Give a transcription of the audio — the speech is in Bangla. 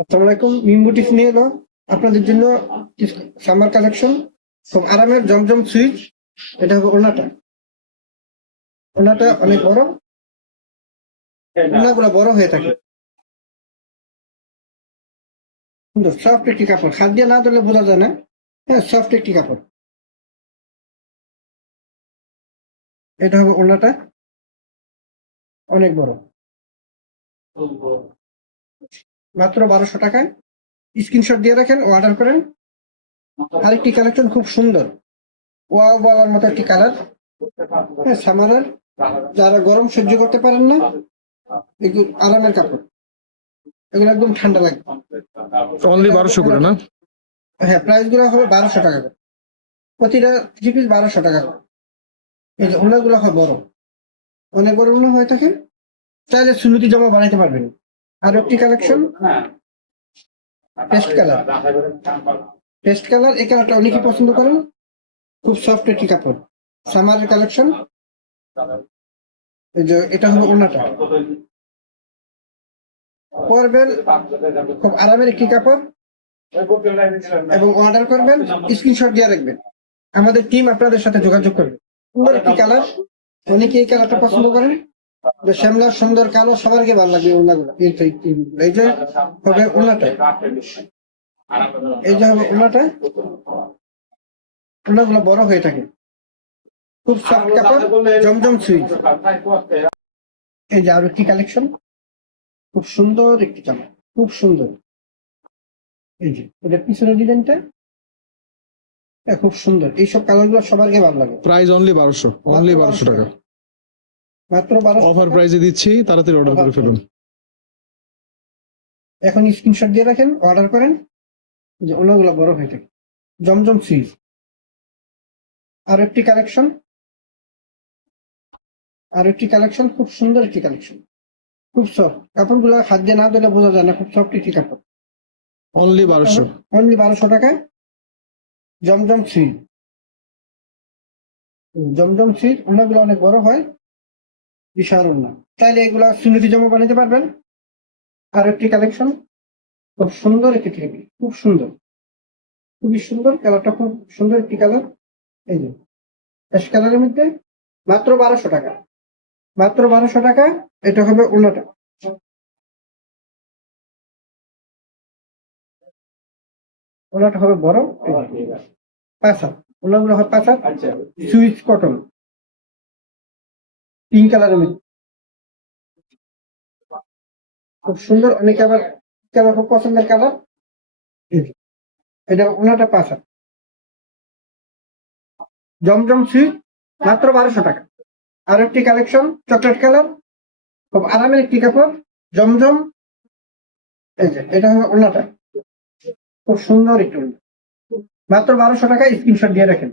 আসসালামু আলাইকুম। মিমবুটিক নিয়ে এলো আপনাদের জন্য সামার কালেকশন। খুব আরামের জমজম সুইচ। এটা হবে ওনাটা। ওনাটা অনেক বড়, ওনাগুলো বড় হয়ে থাকে। সুন্দর সফট একটি কাপড়, হাত দিয়ে না ধরলে বোঝা যায় না। হ্যাঁ, সফট একটি কাপড়। এটা হবে ওনাটা, অনেক বড়, মাত্র 1200 টাকায়। স্ক্রিনশট দিয়ে রাখেন, অর্ডার করেন। আরেকটি কালেকশন খুব সুন্দর, ওয়াও বলার মতো একটি কালার। হ্যাঁ, সামারের যারা গরম সহ্য করতে পারেন না, এগুলো আরামের কাপড়, এগুলো একদম ঠান্ডা লাগবে। অনলি 1200 করে না? হ্যাঁ, প্রাইস গুলো হবে 1200 টাকা করে। প্রতিটা 3 পিস 1200 টাকা করে। এই যে ওনাগুলো হয় বড়, অনেক বড় ওনা হয়ে থাকে। চাইলে সুন্নতি জামা বানাইতে পারবেন। আর একটি collection paste colour. Paste colour, এই কালারটা অনেকেই পছন্দ করেন। খুব সফট একটি কাপড়, সামারের কালেকশন। এই যে এটা হলো ওনাটা, পরবেন। খুব আরামের একটি কাপড়, এবং অর্ডার করবেন, স্ক্রিনশট দিয়ে রাখবেন। আমাদের টিম আপনাদের সাথে যোগাযোগ করবে। সুন্দর একটি কালার, অনেকে এই কালারটা পছন্দ করেন। শ্যামলা সুন্দর কালো, সবারকে ভালো লাগবে ওনাগুলো। এই যে হবে ওনাটা, এই যে হবে ওনাটা। ওনাগুলো বড় হয়ে থাকে, খুব সফট কাপড়, জমজম সুইচ। এই যে আরো একটি কালেকশন, খুব সুন্দর একটি জামা, খুব সুন্দর। এই যে এটা পিছনের ডিজাইনটা খুব সুন্দর। এইসব কালার গুলো সবারকে ভালো লাগে। প্রাইস অনলি 1200, অনলি 1200 টাকা। মাত্র 1200 অফার প্রাইসে দিচ্ছি, তাড়াতাড়ি অর্ডার করে ফেলুন। এখন স্ক্রিনশট দিয়ে রাখেন, অর্ডার করেন। যে ওনাগুলো বড় হয়ে থাকে, জমজম সুইচ। আর একটি কালেকশন, আর একটি কালেকশন, খুব সুন্দর একটি কালেকশন, খুব সফট। কাপড়গুলো হাত দিয়ে না দিলে বোঝা যায় না, খুব সফট একটি কাপড়। অনলি 1200। অনলি 1200 টাকায় জমজম সুইচ। জমজম সুইচ, ওনাগুলো অনেক বড় হয়, বিশাল ওনা। চাইলে এগুলা সুন্নতি জামা বানাতে পারবেন। আর একটি কালেকশন, খুব সুন্দর একটি টেবিল, খুব সুন্দর, খুবই সুন্দর। কালারটা খুব সুন্দর একটি কালার। এই যে অ্যাশ কালারের মধ্যে, মাত্র 1200 টাকা। মাত্র 1200 টাকা। এটা হবে ওনাটা। ওনাটা হবে বড়, পাঁচা। ওনাগুলো হয় পাঁচা, সুইচ কটন, পিঙ্ক কালারের মধ্যে, খুব সুন্দর। অনেকে আবার কালার খুব পছন্দের কালার। এটা ওনাটা পাঁচা, জমজম সুইচ, মাত্র 1200 টাকা। আর একটি কালেকশন চকলেট কালার, খুব আরামের একটি কাপড়, জমজম। এই যে এটা হবে ওনাটা, খুব সুন্দর একটু, মাত্র 1200 টাকায়। স্ক্রিনশট দিয়ে রাখেন।